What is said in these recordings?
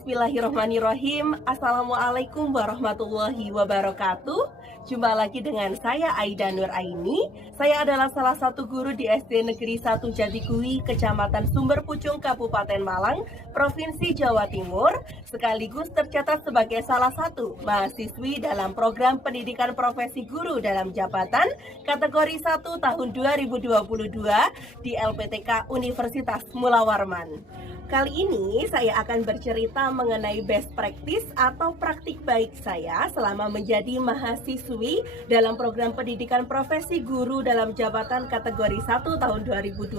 Bismillahirrahmanirrahim. Assalamualaikum warahmatullahi wabarakatuh. Jumpa lagi dengan saya Aida Nur Aini. Saya adalah salah satu guru di SD Negeri 1 Jatigui, Kecamatan Sumber Pucung, Kabupaten Malang, Provinsi Jawa Timur, sekaligus tercatat sebagai salah satu mahasiswi dalam program pendidikan profesi guru dalam jabatan kategori 1 tahun 2022 di LPTK Universitas Mula Warman. Kali ini saya akan bercerita mengenai best practice atau praktik baik saya selama menjadi mahasiswi dalam program pendidikan profesi guru dalam jabatan kategori 1 tahun 2022,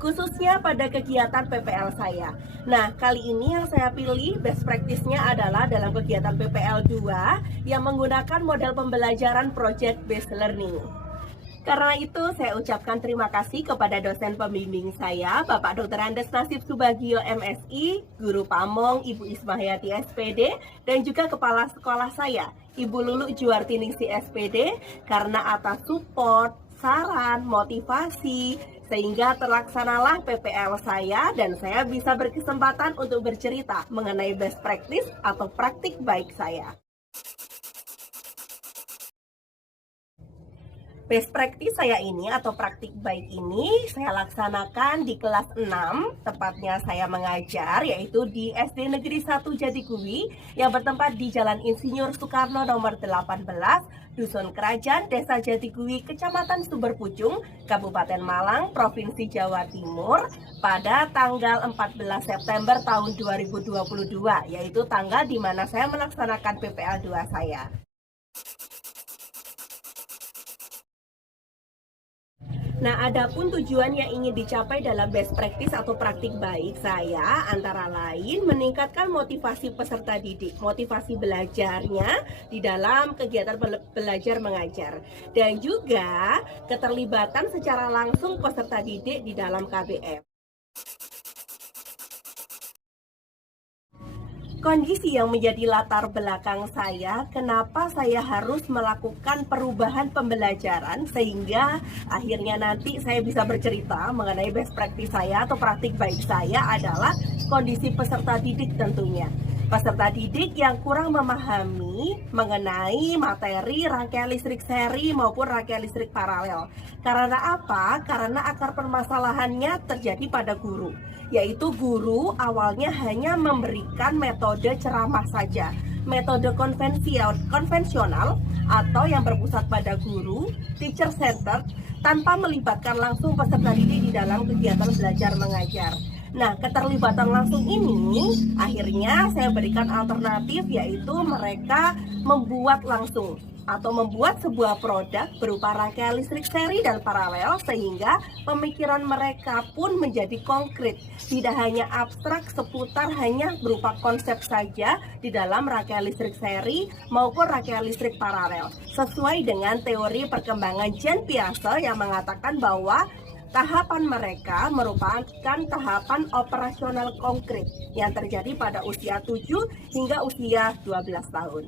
khususnya pada kegiatan PPL saya. Nah, kali ini yang saya pilih best practice-nya adalah dalam kegiatan PPL 2 yang menggunakan model pembelajaran project based learning. Karena itu saya ucapkan terima kasih kepada dosen pembimbing saya, Bapak Dr. Andes Nasib Subagio MSI, Guru Pamong, Ibu Ismahayati SPD, dan juga Kepala Sekolah saya, Ibu Lulu Juartiningsi SPD, karena atas support, saran, motivasi, sehingga terlaksanalah PPL saya dan saya bisa berkesempatan untuk bercerita mengenai best practice atau praktik baik saya. Best practice saya ini atau praktik baik ini saya laksanakan di kelas 6, tepatnya saya mengajar yaitu di SD Negeri 1 Jatigui yang bertempat di Jalan Insinyur Soekarno nomor 18, Dusun Kerajaan, Desa Jatigui, Kecamatan Sumber Pucung, Kabupaten Malang, Provinsi Jawa Timur pada tanggal 14 September tahun 2022, yaitu tanggal di mana saya melaksanakan PPL 2 saya. Nah, adapun tujuan yang ingin dicapai dalam best practice atau praktik baik saya antara lain meningkatkan motivasi peserta didik, motivasi belajarnya di dalam kegiatan belajar mengajar, dan juga keterlibatan secara langsung peserta didik di dalam KBM. Kondisi yang menjadi latar belakang saya, kenapa saya harus melakukan perubahan pembelajaran sehingga akhirnya nanti saya bisa bercerita mengenai best practice saya atau praktik baik saya adalah kondisi peserta didik tentunya. Peserta didik yang kurang memahami mengenai materi rangkaian listrik seri maupun rangkaian listrik paralel. Karena apa? Karena akar permasalahannya terjadi pada guru, yaitu guru awalnya hanya memberikan metode ceramah saja, metode konvensional atau yang berpusat pada guru, teacher centered, tanpa melibatkan langsung peserta didik di dalam kegiatan belajar mengajar. Nah, keterlibatan langsung ini akhirnya saya berikan alternatif, yaitu mereka membuat langsung atau membuat sebuah produk berupa rangkaian listrik seri dan paralel sehingga pemikiran mereka pun menjadi konkret, tidak hanya abstrak seputar hanya berupa konsep saja di dalam rangkaian listrik seri maupun rangkaian listrik paralel, sesuai dengan teori perkembangan Jean Piaget yang mengatakan bahwa tahapan mereka merupakan tahapan operasional konkret yang terjadi pada usia 7 hingga usia 12 tahun.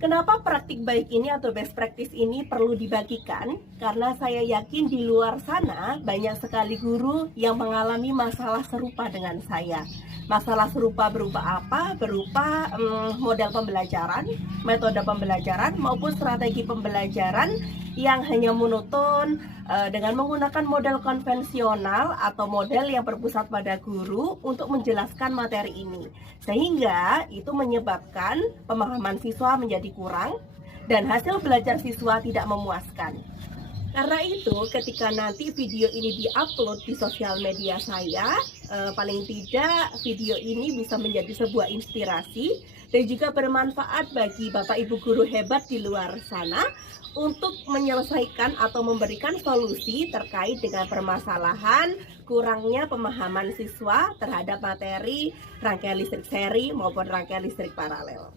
Kenapa praktik baik ini atau best practice ini perlu dibagikan? Karena saya yakin di luar sana banyak sekali guru yang mengalami masalah serupa dengan saya. Masalah serupa berupa apa? Berupa model pembelajaran, metode pembelajaran maupun strategi pembelajaran yang hanya monoton dengan menggunakan model konvensional atau model yang berpusat pada guru untuk menjelaskan materi ini. Sehingga itu menyebabkan pemahaman siswa menjadi kurang dan hasil belajar siswa tidak memuaskan. Karena itu, ketika nanti video ini diupload di sosial media saya, paling tidak video ini bisa menjadi sebuah inspirasi dan juga bermanfaat bagi Bapak Ibu guru hebat di luar sana untuk menyelesaikan atau memberikan solusi terkait dengan permasalahan kurangnya pemahaman siswa terhadap materi rangkaian listrik seri maupun rangkaian listrik paralel.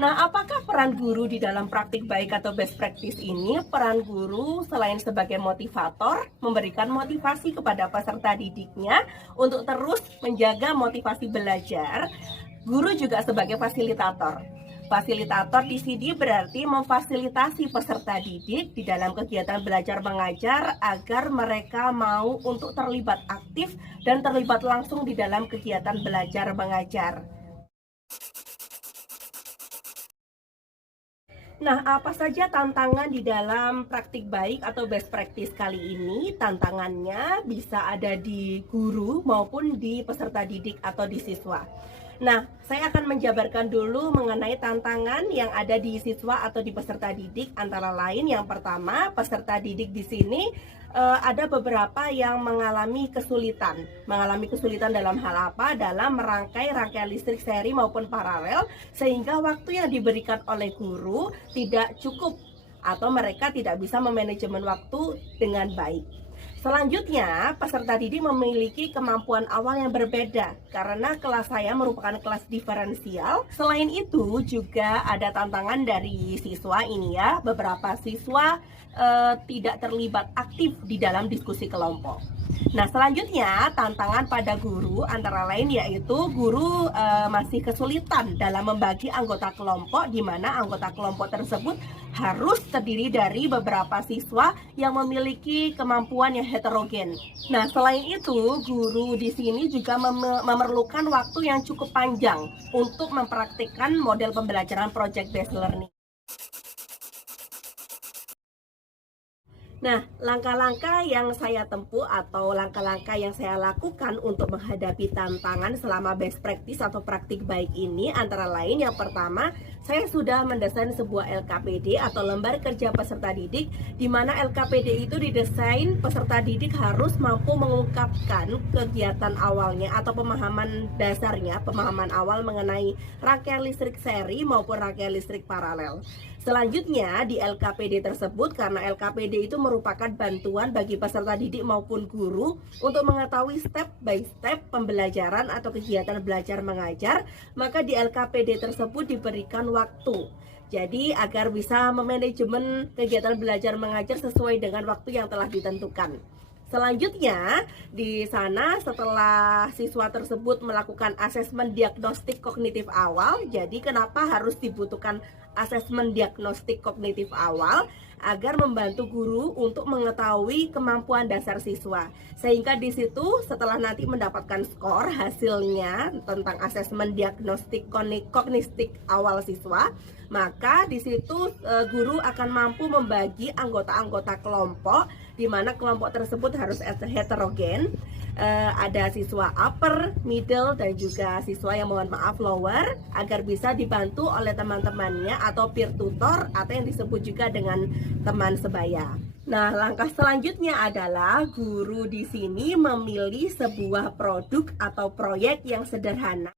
Nah, apakah peran guru di dalam praktik baik atau best practice ini? Peran guru selain sebagai motivator, memberikan motivasi kepada peserta didiknya untuk terus menjaga motivasi belajar, guru juga sebagai fasilitator. Fasilitator di sini berarti memfasilitasi peserta didik di dalam kegiatan belajar mengajar agar mereka mau untuk terlibat aktif dan terlibat langsung di dalam kegiatan belajar mengajar. Nah, apa saja tantangan di dalam praktik baik atau best practice kali ini? Tantangannya bisa ada di guru maupun di peserta didik atau di siswa. Nah, saya akan menjabarkan dulu mengenai tantangan yang ada di siswa atau di peserta didik. Antara lain, yang pertama, peserta didik di sini ada beberapa yang mengalami kesulitan dalam hal apa? Dalam merangkai rangkaian listrik seri maupun paralel, sehingga waktu yang diberikan oleh guru tidak cukup atau mereka tidak bisa memanajemen waktu dengan baik. Selanjutnya, peserta didik memiliki kemampuan awal yang berbeda karena kelas saya merupakan kelas diferensial. Selain itu, juga ada tantangan dari siswa ini ya. Beberapa siswa tidak terlibat aktif di dalam diskusi kelompok. Nah, selanjutnya tantangan pada guru antara lain yaitu guru masih kesulitan dalam membagi anggota kelompok, di mana anggota kelompok tersebut harus terdiri dari beberapa siswa yang memiliki kemampuan yang heterogen. Nah, selain itu, guru di sini juga memerlukan waktu yang cukup panjang untuk mempraktikkan model pembelajaran project based learning. Nah, langkah-langkah yang saya tempuh atau langkah-langkah yang saya lakukan untuk menghadapi tantangan selama best practice atau praktik baik ini antara lain yang pertama, saya sudah mendesain sebuah LKPD atau lembar kerja peserta didik, di mana LKPD itu didesain peserta didik harus mampu mengungkapkan kegiatan awalnya atau pemahaman dasarnya, pemahaman awal mengenai rangkaian listrik seri maupun rangkaian listrik paralel. Selanjutnya di LKPD tersebut, karena LKPD itu merupakan bantuan bagi peserta didik maupun guru untuk mengetahui step by step pembelajaran atau kegiatan belajar mengajar, maka di LKPD tersebut diberikan waktu. Jadi agar bisa memanajemen kegiatan belajar mengajar sesuai dengan waktu yang telah ditentukan. Selanjutnya, di sana setelah siswa tersebut melakukan asesmen diagnostik kognitif awal, jadi kenapa harus dibutuhkan asesmen diagnostik kognitif awal? Agar membantu guru untuk mengetahui kemampuan dasar siswa. Sehingga di situ setelah nanti mendapatkan skor hasilnya tentang asesmen diagnostik kognitif awal siswa, maka di situ guru akan mampu membagi anggota-anggota kelompok, di mana kelompok tersebut harus heterogen. Ada siswa upper, middle, dan juga siswa yang mohon maaf lower, agar bisa dibantu oleh teman-temannya atau peer tutor atau yang disebut juga dengan teman sebaya. Nah, langkah selanjutnya adalah guru di sini memilih sebuah produk atau proyek yang sederhana.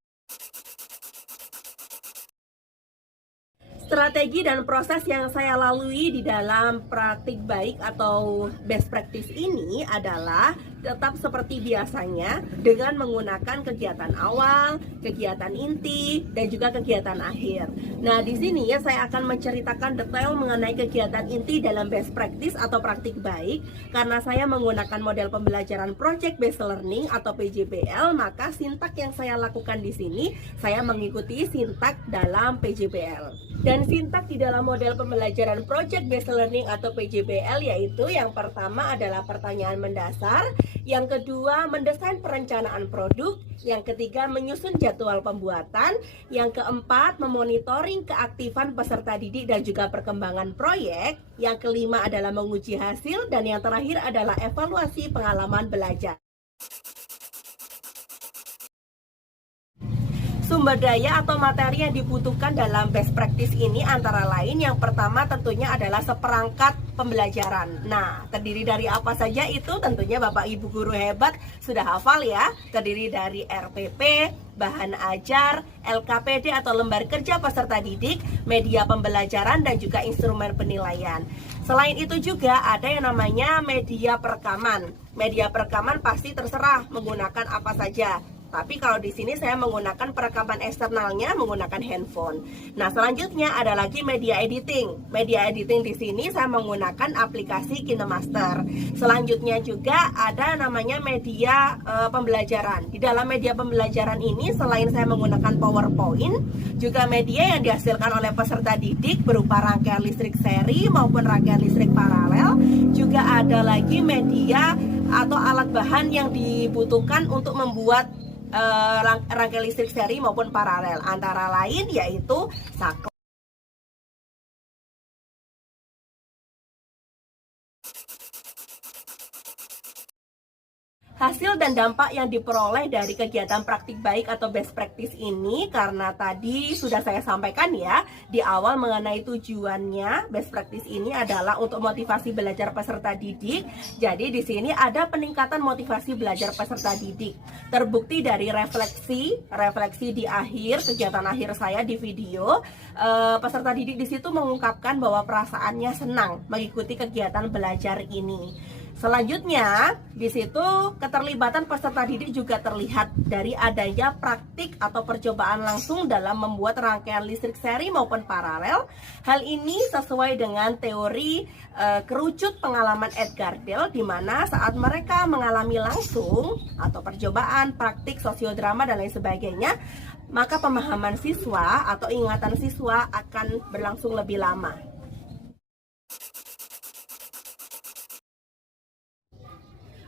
Strategi dan proses yang saya lalui di dalam praktik baik atau best practice ini adalah tetap seperti biasanya dengan menggunakan kegiatan awal, kegiatan inti, dan juga kegiatan akhir. Nah, di sini ya saya akan menceritakan detail mengenai kegiatan inti dalam best practice atau praktik baik. Karena saya menggunakan model pembelajaran project based learning atau PJBL, maka sintak yang saya lakukan di sini saya mengikuti sintak dalam PJBL. Dan sintak di dalam model pembelajaran project based learning atau PJBL yaitu yang pertama adalah pertanyaan mendasar, yang kedua mendesain perencanaan produk, yang ketiga menyusun jadwal pembuatan, yang keempat memonitoring keaktifan peserta didik dan juga perkembangan proyek, yang kelima adalah menguji hasil, dan yang terakhir adalah evaluasi pengalaman belajar. Sumber daya atau materi yang dibutuhkan dalam best practice ini antara lain yang pertama tentunya adalah seperangkat pembelajaran. Nah, terdiri dari apa saja itu? Tentunya Bapak Ibu guru hebat sudah hafal ya. Terdiri dari RPP, bahan ajar, LKPD atau lembar kerja peserta didik, media pembelajaran, dan juga instrumen penilaian. Selain itu juga ada yang namanya media perekaman. Media perekaman pasti terserah menggunakan apa saja. Tapi kalau di sini saya menggunakan perekaman eksternalnya menggunakan handphone. Nah, selanjutnya ada lagi media editing. Media editing di sini saya menggunakan aplikasi KineMaster. Selanjutnya juga ada namanya media pembelajaran. Di dalam media pembelajaran ini selain saya menggunakan PowerPoint, juga media yang dihasilkan oleh peserta didik berupa rangkaian listrik seri maupun rangkaian listrik paralel. Juga ada lagi media atau alat bahan yang dibutuhkan untuk membuat rangkaian listrik seri maupun paralel, antara lain yaitu saklar. Hasil dan dampak yang diperoleh dari kegiatan praktik baik atau best practice ini, karena tadi sudah saya sampaikan ya di awal mengenai tujuannya best practice ini adalah untuk motivasi belajar peserta didik. Jadi di sini ada peningkatan motivasi belajar peserta didik. Terbukti dari refleksi di akhir kegiatan akhir saya di video, peserta didik di situ mengungkapkan bahwa perasaannya senang mengikuti kegiatan belajar ini. Selanjutnya, di situ keterlibatan peserta didik juga terlihat dari adanya praktik atau percobaan langsung dalam membuat rangkaian listrik seri maupun paralel. Hal ini sesuai dengan teori kerucut pengalaman Edgar Dale, di mana saat mereka mengalami langsung atau percobaan, praktik, sosiodrama, dan lain sebagainya, maka pemahaman siswa atau ingatan siswa akan berlangsung lebih lama.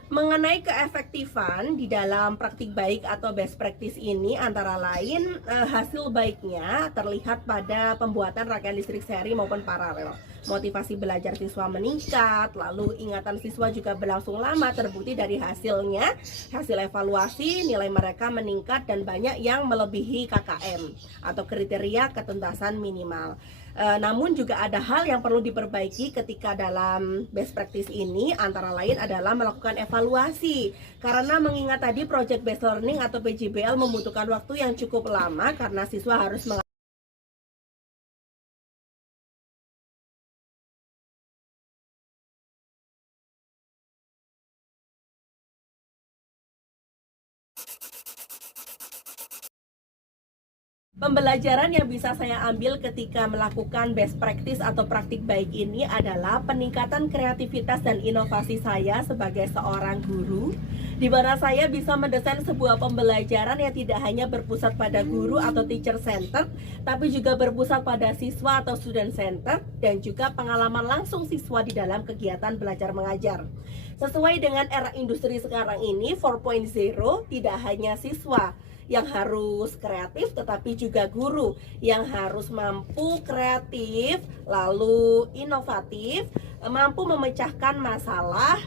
Mengenai keefektifan di dalam praktik baik atau best practice ini, antara lain hasil baiknya terlihat pada pembuatan rangkaian listrik seri maupun paralel. Motivasi belajar siswa meningkat, lalu ingatan siswa juga berlangsung lama, terbukti dari hasilnya. Hasil evaluasi, nilai mereka meningkat dan banyak yang melebihi KKM atau kriteria ketuntasan minimal. Namun juga ada hal yang perlu diperbaiki ketika dalam best practice ini, antara lain adalah melakukan evaluasi. Karena mengingat tadi project based learning atau PJBL membutuhkan waktu yang cukup lama karena siswa harus Pembelajaran yang bisa saya ambil ketika melakukan best practice atau praktik baik ini adalah peningkatan kreativitas dan inovasi saya sebagai seorang guru, di mana saya bisa mendesain sebuah pembelajaran yang tidak hanya berpusat pada guru atau teacher center, tapi juga berpusat pada siswa atau student center, dan juga pengalaman langsung siswa di dalam kegiatan belajar mengajar. Sesuai dengan era industri sekarang ini 4.0, tidak hanya siswa yang harus kreatif, tetapi juga guru yang harus mampu kreatif, lalu inovatif, mampu memecahkan masalah,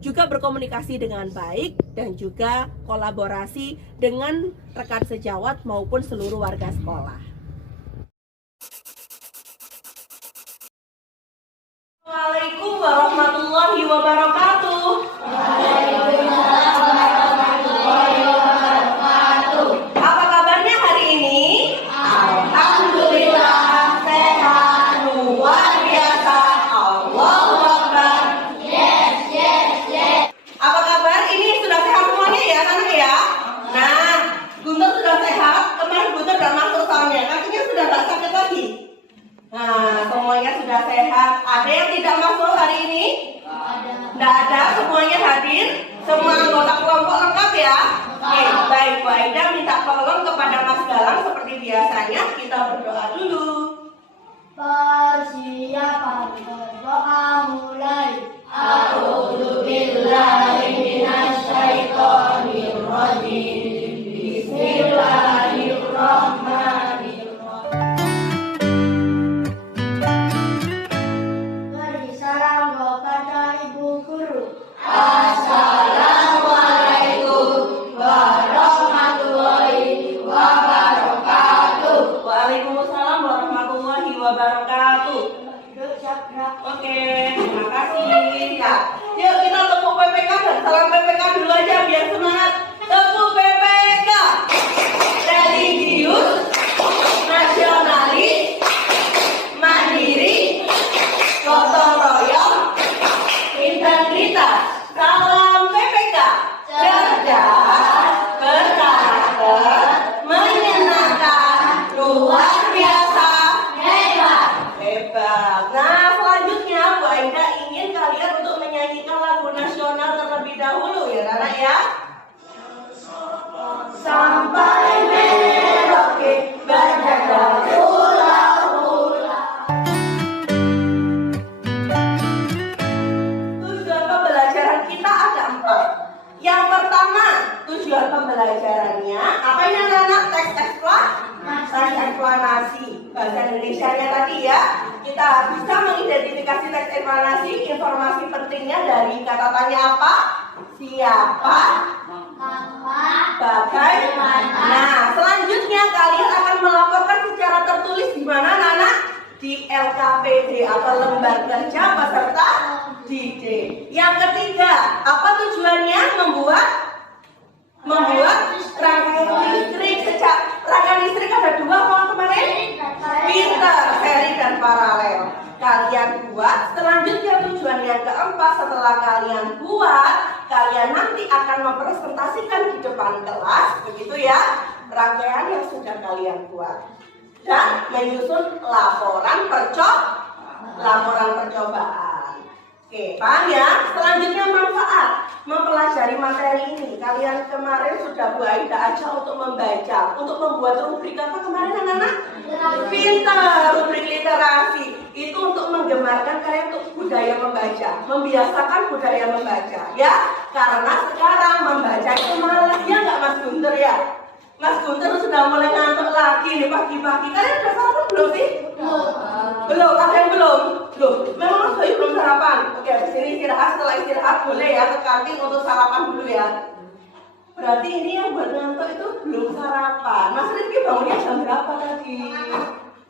juga berkomunikasi dengan baik, dan juga kolaborasi dengan rekan sejawat maupun seluruh warga sekolah. Assalamualaikum warahmatullahi wabarakatuh. Apa kabarnya hari ini? Alhamdulillah sehat, luar biasa. Allahu Akbar. Yes. Apa kabar? Ini sudah sehat semuanya ya, anak ya? Nah, Guntur sudah sehat. Kemarin Guntur sudah masuk soalnya, kakinya sudah tak sakit lagi. Nah, semuanya sudah sehat. Ada yang tidak masuk hari ini? Tidak ada, semuanya hadir. Semua anggota kelompok lengkap ya? Oke, baik. Bu Aida minta tolong kepada Mas Galang seperti biasanya. Kita berdoa dulu. Persiapan berdoa mulai. A'udzubillahi minasyaitonir rajim. Bismillahirrahmanirrahim. Beri salam kepada Ibu Guru. Assalamualaikum warahmatullahi wabarakatuh. Waalaikumsalam warahmatullahi wabarakatuh. Oke, terima kasih. Ya, yuk kita tepuk PPK dan salam PPK dulu aja biar semangat. Tepuk PPK. Religius, nasionalis, mandiri, gotong royong, integritas. Salam PPK. Cerdas, pembelajarannya. Apa ini anak-anak? Teks eksplanasi. Bahasa Indonesianya tadi ya. Kita bisa mengidentifikasi teks eksplanasi, informasi pentingnya dari kata tanya apa? Siapa? Bagaimana? Nah, selanjutnya kalian akan melaporkan secara tertulis di mana, anak-anak? Di LKPD atau lembar kerja peserta didik. Yang ketiga, apa tujuannya? Membuat rangkaian listrik. Rangkaian listrik ada dua kalau kemarin, pinter, seri dan paralel. Kalian buat. Selanjutnya tujuan yang keempat, setelah kalian buat, kalian nanti akan mempresentasikan di depan kelas, begitu ya, rangkaian yang sudah kalian buat dan menyusun laporan percobaan. Oke, paham ya? Selanjutnya manfaat mempelajari materi ini. Kalian kemarin sudah Bu Aida aja untuk membaca, untuk membuat rubrik apa kemarin anak-anak? Pintar, rubrik literasi. Itu untuk menggemarkan kalian untuk budaya membaca, membiasakan budaya membaca ya. Karena sekarang membaca itu malas ya nggak Mas Guntur ya? Mas Guntur sudah mulai ngantuk lagi nih pagi-pagi. Kalian udah sarapan belum sih? Belum, ada yang belum? Loh, memang Mas Bayu belum sarapan? Oke, habis ini istirahat, setelah istirahat boleh ya ke kantin untuk sarapan dulu ya. Berarti ini yang buat ngantuk itu belum sarapan. Mas Rifki bangunnya jam berapa tadi?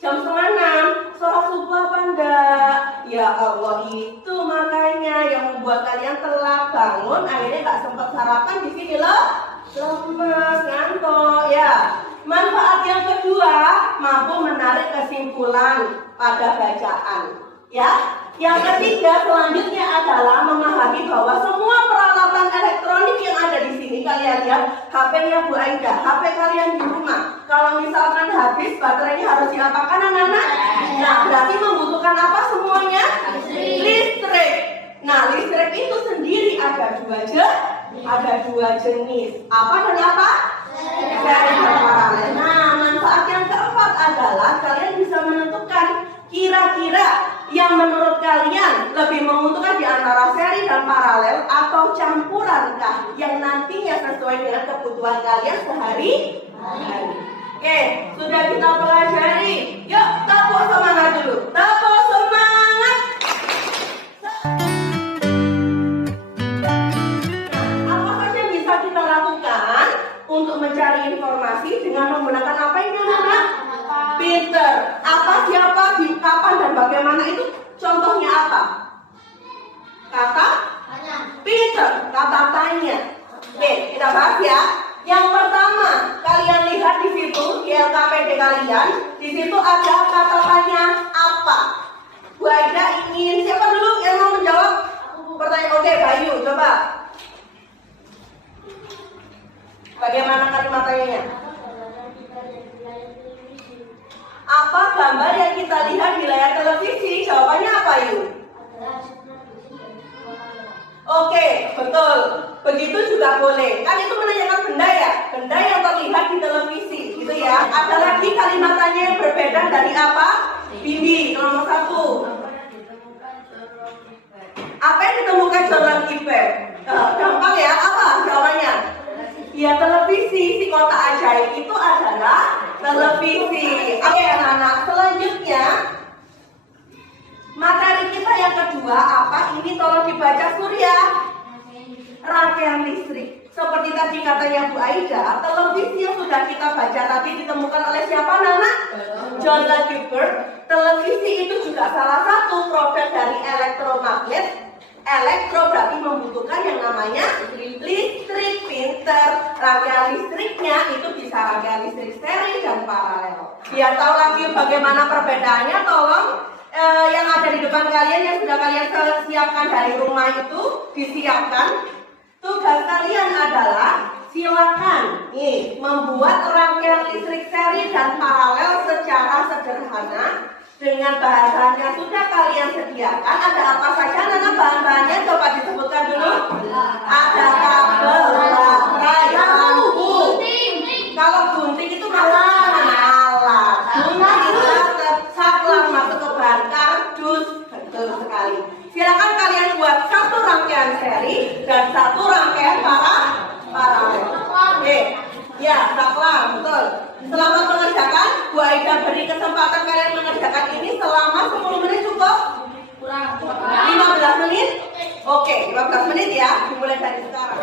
Jam 5:30. Sholat subuh apa enggak? Ya Allah, itu makanya yang membuat kalian telat bangun, akhirnya nggak sempat sarapan di sini loh. Lemes, ngantuk ya. Manfaat yang kedua, mampu menarik kesimpulan pada bacaan ya. Yang ketiga selanjutnya adalah memahami bahwa semua peralatan elektronik yang ada di sini, kalian lihat HP-nya Bu Aida, HP kalian di rumah, kalau misalkan habis baterainya harus diapakan anak-anak? Nah, berarti membutuhkan apa semuanya? Listrik. Nah, listrik itu sendiri ada dua jenis. Apa dan apa? Seri dan paralel. Nah, manfaat yang keempat adalah kalian bisa menentukan kira-kira yang menurut kalian lebih menguntungkan di antara seri dan paralel atau campurankah yang nantinya sesuai dengan kebutuhan kalian sehari-hari. Oke, sudah kita pelajari. Yuk, tepuk semangat dulu. Tepuk semangat. Untuk mencari informasi dengan menggunakan apa ini anak-anak? Pinter. Apa, siapa, kapan, dan bagaimana itu contohnya apa? Kata pinter, kata tanya. Oke, kita bahas ya. Yang pertama, kalian lihat di situ di LKPD kalian, di situ ada kata tanya apa? Bu Aida ingin siapa dulu yang mau menjawab pertanyaan? Oke, Bayu, coba. Bagaimana kalimat tanya? Apa gambar yang kita lihat di layar televisi? Jawabannya apa, Yu? Oke, betul. Begitu juga boleh. Kan itu menanyakan benda ya? Benda yang terlihat di televisi, gitu ya. Ada lagi kalimat tanya yang berbeda dari apa? Bibi, nomor 1. Apa yang ditemukan dalam IPEP? Gampang ya, apa jawabannya? Ya, televisi. Si kotak ajaib itu adalah televisi. Oke anak-anak, selanjutnya materi kita yang kedua apa? Ini tolong dibaca Surya. Rangkaian listrik. Seperti tadi katanya Bu Aida, televisi yang sudah kita baca tadi ditemukan oleh siapa anak-anak? John Lagerberg. Televisi itu juga salah satu produk dari elektromagnet. Elektro berarti membutuhkan yang namanya listrik. Pinter. Rangkaian listriknya itu bisa rangkaian listrik seri dan paralel. Biar tahu lagi bagaimana perbedaannya, tolong yang ada di depan kalian yang sudah kalian siapkan dari rumah itu disiapkan. Tugas kalian adalah silakan membuat rangkaian listrik seri dan paralel secara sederhana. Dengan bahannya sudah kalian sediakan. Ada apa saja? Nana bahan-bahannya coba disebutkan dulu. Ada kabel, baterai, lampu. Kalau gunting itu masalah alat. Gunting itu saklar masuk ke bahan kardus. Betul sekali. Silakan kalian buat satu rangkaian seri dan satu rangkaian paralel. Oke. beri kesempatan kalian mengerjakan ini selama 10 menit cukup? 15 menit? Oke, 15 menit ya, dimulai dari sekarang.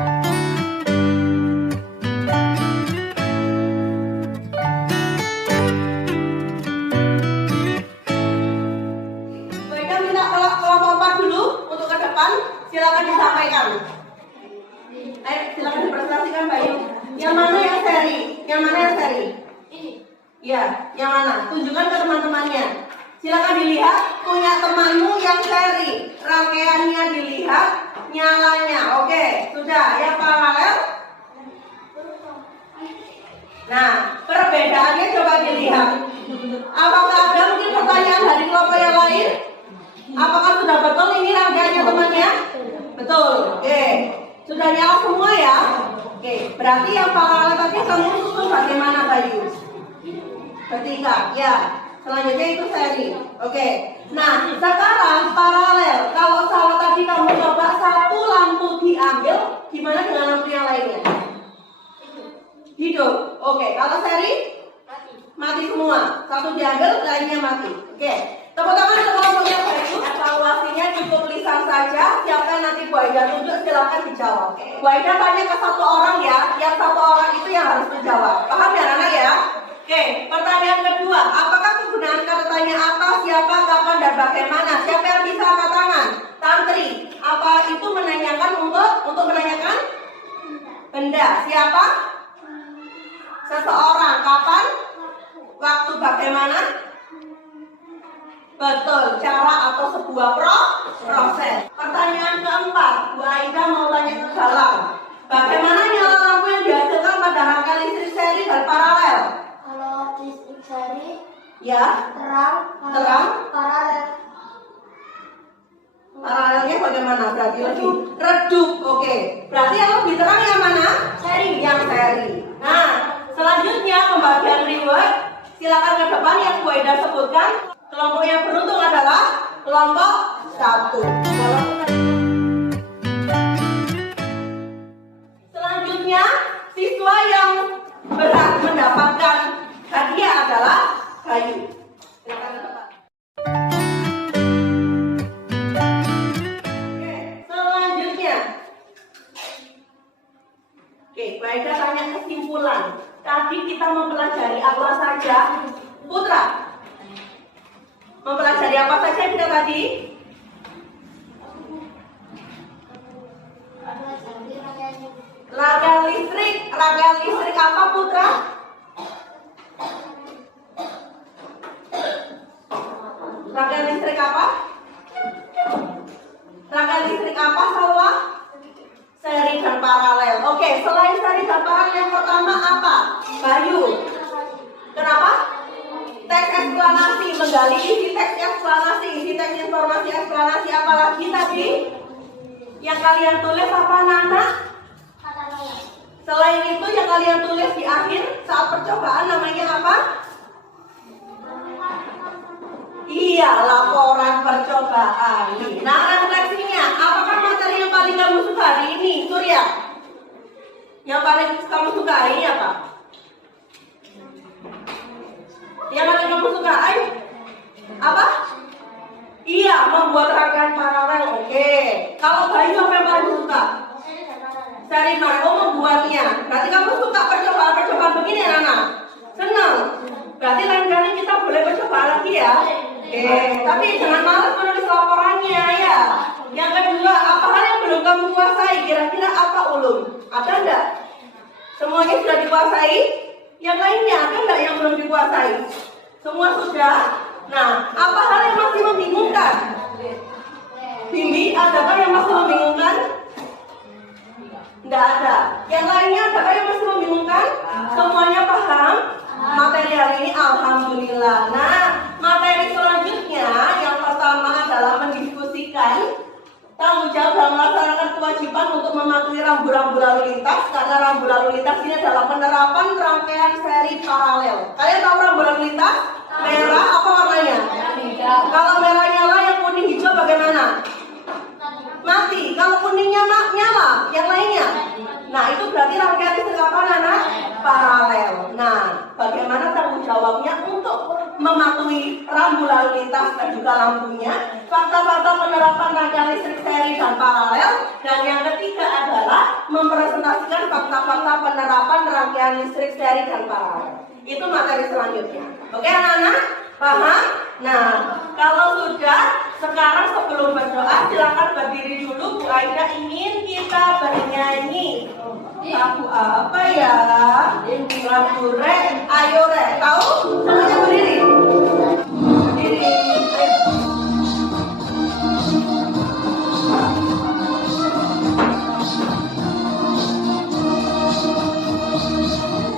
Baiklah, minta kelompok 4 dulu untuk ke depan, silakan disampaikan. Ayo, silakan dipresentasikan Bayu. Yang mana yang seri? Yang mana yang seri? Ini. Ya, yang mana? Tunjukkan ke teman-temannya. Silakan dilihat, punya temanmu yang seri. Rangkaiannya dilihat, nyalanya. Oke, sudah. Yang paralel? Nah, perbedaannya coba dilihat. Apakah ada mungkin pertanyaan dari kelompok yang lain? Apakah sudah betul ini rangkaiannya temannya? Betul. Oke. Sudah nyala semua ya? Oke, berarti yang paralel tadi kamu susun bagaimana Bayu? Bertiga, ya. Selanjutnya itu seri. Oke. Nah, sekarang paralel. Kalau salah tadi kamu coba satu lampu diambil, gimana dengan lampu yang lainnya? Hidup. Oke, kalau seri? Mati semua. Satu diambil, lainnya mati. Oke. Tepuk tangan untuk kelompoknya Bayu. Evaluasinya cukup lisan saja. Siapa yang nanti Bu Aida tunjuk silakan dijawab. Bu Aida tanya ke satu orang ya. Yang satu orang itu yang harus menjawab. Paham ya anak ya? Oke. Pertanyaan kedua. Apakah kegunaan kata tanya apa, siapa, kapan, dan bagaimana? Siapa yang bisa angkat tangan? Tantri. Apa itu menanyakan untuk menanyakan? Benda. Siapa? Seseorang. Kapan? Waktu. Bagaimana? Betul, cara atau sebuah proses. Pertanyaan keempat, Bu Aida mau tanya ke dalam. Bagaimana nyala lampu yang dihasilkan pada rangkaian listrik seri dan paralel? Kalau listrik seri, Ya, terang, paralel. Paralelnya bagaimana? Berarti lebih redup. Oke. Berarti yang lebih terang yang mana? Seri. Yang seri. Nah, selanjutnya pembagian reward. Silakan ke depan yang Bu Aida sebutkan. Kelompok yang beruntung adalah kelompok 1. Selanjutnya, siswa yang berhak mendapatkan hadiah adalah Bayu. Silakan ke depan. Oke, selanjutnya. Oke, baik, tanya kesimpulan. Tadi kita mempelajari apa saja? Putra, mempelajari apa saja kita tadi? Rangkaian listrik. Rangkaian listrik apa Putra? Rangkaian listrik apa? Rangkaian listrik apa Salwa? Seri dan paralel. Oke, selain seri dan paralel yang pertama apa? Bayu. Kenapa? Teks eksplanasi, menggali isi teks eksplanasi, isi teks informasi eksplanasi, apalagi tadi yang kalian tulis apa Nana? Selain itu yang kalian tulis di akhir saat percobaan namanya apa? Iya, laporan percobaan. Nah, refleksinya, apakah materi yang paling kamu suka hari ini, Surya? Yang paling kamu suka hari ini apa? Yang paling kamu suka, Ayo? Apa? Iya, membuat rangkaian paralel. Oke. Kalau Bayu apa yang paling suka? Seri Marco membuatnya. Berarti kamu suka percobaan begini ya, Nana? Senang. Berarti lain kali kita boleh percobaan lagi ya. Oke. Tapi jangan malas menulis laporannya ya. Yang kedua, apa hal yang belum kamu kuasai? Kira-kira apa ulum? Ada enggak? Semuanya sudah dikuasai? Yang lainnya ada enggak yang belum dikuasai? Semua sudah. Nah, apa hal yang masih membingungkan? Bimbi, adakah yang masih membingungkan? Tidak ada. Yang lainnya adakah yang masih membingungkan? Semuanya paham? Materi hari ini alhamdulillah. Nah, materi selanjutnya yang pertama adalah mendiskusikan tanggung jawab dalam melaksanakan kewajiban untuk mematuhi rambu-rambu lalu lintas. Karena rambu lalu lintas ini adalah penerapan rangkaian seri paralel. Kalian tahu rambu lalu lintas? Merah apa warnanya? Kalau merah nyala, yang kuning hijau bagaimana? Mati. Kalau kuningnya nyala, yang lainnya? Nah, itu berarti rangkaian listrik apa, Nana? Paralel. Nah, bagaimana tanggung jawabnya untuk mematuhi rambu lalu lintas dan juga lampunya, fakta-fakta penerapan rangkaian listrik seri dan paralel, dan yang ketiga adalah mempresentasikan fakta-fakta penerapan rangkaian listrik seri dan paralel. Itu materi selanjutnya. Oke anak-anak? Paham? Nah, kalau sudah, sekarang sebelum berdoa silakan berdiri dulu. Bu Aida ingin kita bernyanyi. Lagu apa ya? Lagu Re, ayo Re. Tahu? Semuanya berdiri. Berdiri.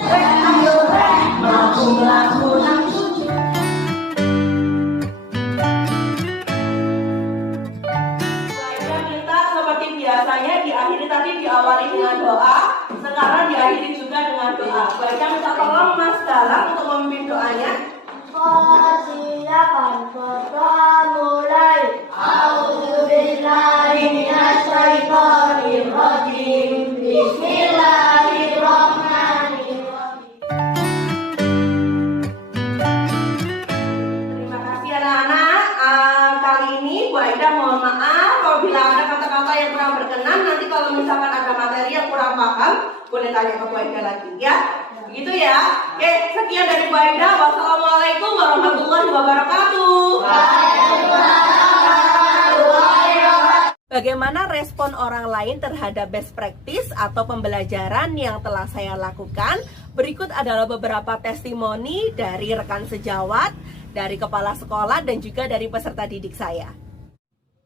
Re, ayo Re. Lagu biasanya diakhiri tadi diawali dengan doa, sekarang diakhiri juga dengan doa. Baiklah, minta tolong Mas Galang untuk memimpin doanya. Silakan berdoa mulai. A'udzubillahi minasyaitonir rajim. Bismillahirrahmanirrahim. Terima kasih anak-anak. Kali ini Bu Aida mohon maaf apabila ada kata-kata yang kurang berkenan. Nanti kalau misalkan ada materi yang kurang paham, boleh tanya ke Bu Aida lagi ya. Gitu ya. Oke, sekian dari Bu Aida. Wassalamualaikum warahmatullahi wabarakatuh. Bagaimana respon orang lain terhadap best practice atau pembelajaran yang telah saya lakukan? Berikut adalah beberapa testimoni dari rekan sejawat, dari kepala sekolah, dan juga dari peserta didik saya.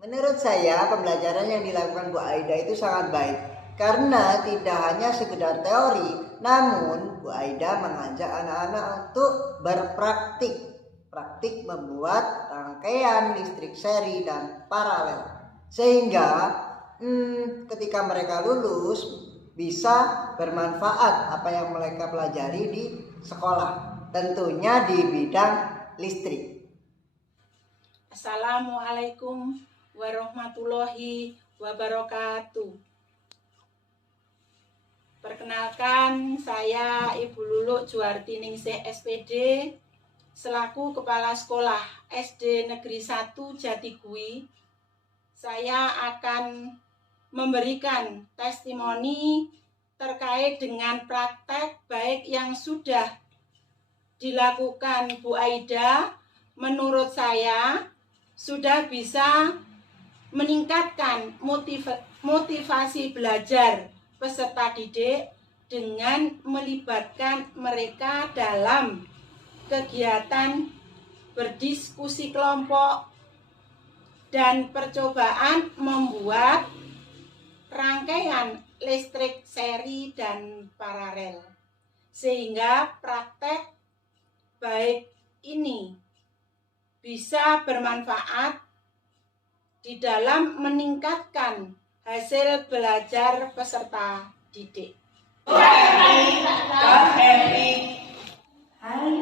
Menurut saya, pembelajaran yang dilakukan Bu Aida itu sangat baik. Karena tidak hanya sekedar teori, namun Bu Aida mengajak anak-anak untuk berpraktik. Praktik membuat rangkaian listrik seri dan paralel. Sehingga ketika mereka lulus bisa bermanfaat apa yang mereka pelajari di sekolah. Tentunya di bidang listrik. Assalamualaikum warahmatullahi wabarakatuh. Perkenalkan, saya Ibu Luluk Juartiningsih SPD selaku Kepala Sekolah SD Negeri 1 Jatigui. Saya akan memberikan testimoni terkait dengan praktek baik yang sudah dilakukan Bu Aida. Menurut saya sudah bisa meningkatkan motivasi belajar peserta didik dengan melibatkan mereka dalam kegiatan berdiskusi kelompok dan percobaan membuat rangkaian listrik seri dan paralel, sehingga praktek baik ini bisa bermanfaat di dalam meningkatkan hasil belajar peserta didik. Hai,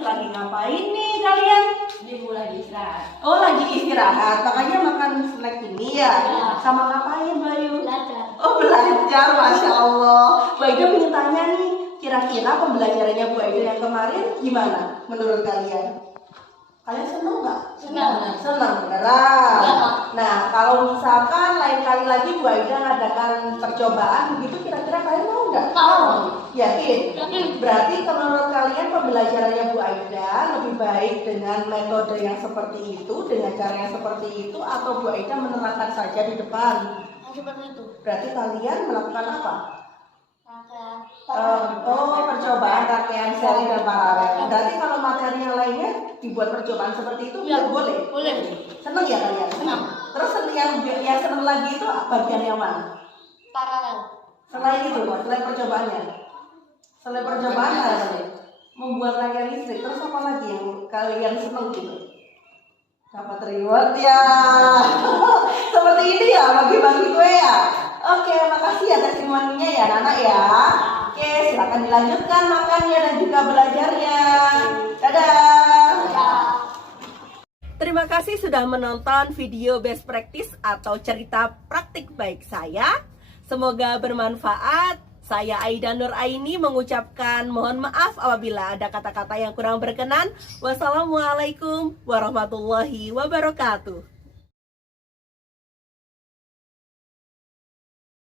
lagi ngapain nih kalian? Lagi istirahat. Oh, lagi istirahat, makanya makan snack ini ya? Sama ngapain Bayu? Belajar. Oh, belajar, Masya Allah. Bu Aida ingin tanya nih, kira-kira pembelajarannya Bu Aida yang kemarin gimana menurut kalian? Kalian seneng nggak? Senang. Senang, beneran. Ya. Nah, kalau misalkan lain kali lagi Bu Aida ngadakan percobaan begitu, kira-kira kalian mau nggak? Mau. Yakin? Yakin. Berarti menurut kalian pembelajarannya Bu Aida lebih baik dengan metode yang seperti itu, dengan cara yang seperti itu, atau Bu Aida menerapkan saja di depan? Seperti itu. Berarti kalian melakukan apa? Maka Percobaan rangkaian seri dan paralel. Berarti kalau materi yang lainnya dibuat percobaan seperti itu, Ya, boleh? boleh. Seneng ya kalian? Senang. Terus yang seneng lagi itu bagian yang mana? Paralel. Selain itu, selain percobaannya? Selain percobaan apa tadi? Membuat rangkaian listrik. Terus apa lagi yang kalian seneng gitu? Dapat reward ya. Seperti ini ya, bagi-bagi kue ya. Oke, makasih ya testimoninya ya anak-anak ya. Oke, silakan dilanjutkan makannya dan juga belajarnya. Dadah. Terima kasih sudah menonton video best practice atau cerita praktik baik saya. Semoga bermanfaat. Saya Aida Nur Aini mengucapkan mohon maaf apabila ada kata-kata yang kurang berkenan. Wassalamualaikum warahmatullahi wabarakatuh.